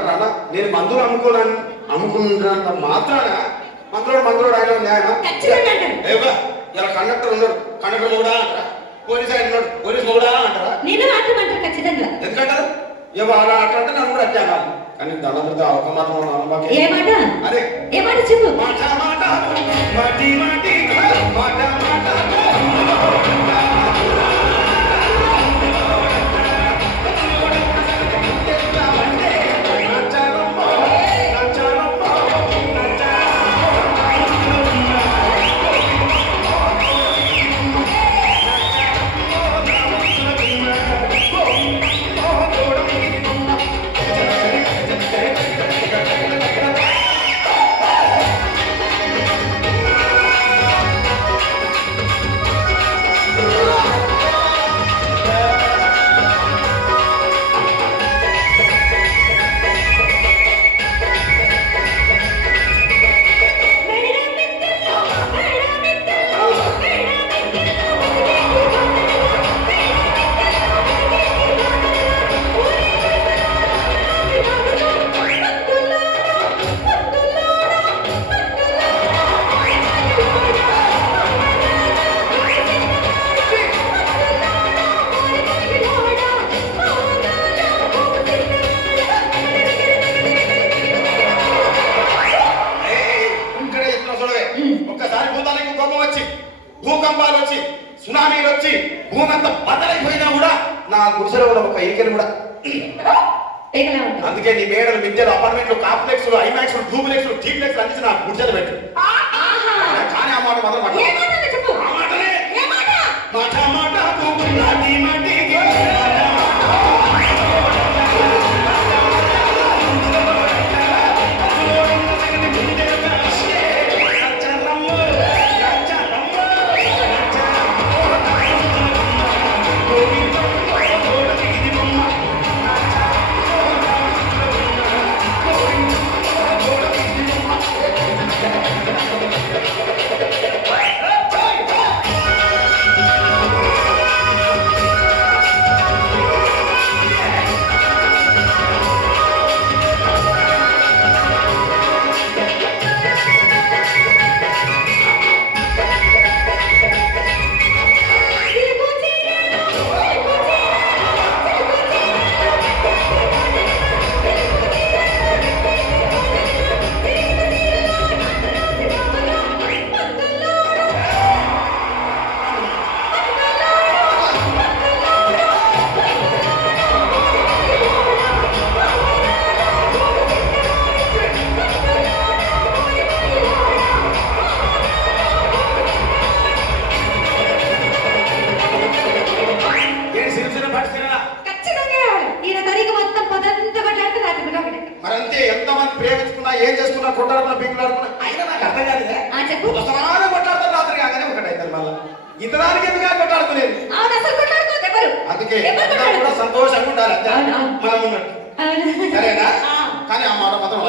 అంటారా? నేను మందులు అమ్ముకున్నంత మాత్రాన మందులోడు ఆయన న్యాయమా? ఇలా కండక్టర్ ఉన్నాడు, కండక్టర్ కూడా అంటారా? పోలీస్ ఆయన ఉన్నాడు, పోలీస్ కూడా అంటారా? ఎందుకంటారు? అలా అట్లంటే నన్ను కూడా అట్టే అనాలి. కానీ దండం పెడితే ఒక మాత్రం అదే చెప్పు. మాట మాట మాటి మాటి మాట మాట భూకంపాలు వచ్చి సునామీలు వచ్చి భూమి అంతా బద్దలైపోయినా కూడా నా గుడిసెలో కూడా ఒక ఈకలు కూడా అందుకే నీ మేడలు మిద్దెలు అపార్ట్మెంట్లు కాంప్లెక్స్లు ఐమాక్స్లు డూప్లెక్స్లు టీప్లెక్స్లు అన్ని నా గుడిసెలు పెట్టు. కానీ ఆ మాట మాత్రం మరంతే. ఎంతమంది ప్రేమించుకున్నా ఏం చేసుకున్నా కొట్టాడుకున్నా పీకులాడుకున్నా అయినా నాకు అర్థం కాలేదా? ఒకసారి కొట్లాడుతారు రాత్రి కాగానే ఒకటైతారు. మళ్ళీ ఇంతదానికి ఎందుకు కొట్టాడుకునేది? అందుకే కూడా సంతోషంగా ఉండాలి మనం ఉన్నట్టు. సరేనా? కానీ ఆ మాట మాత్రం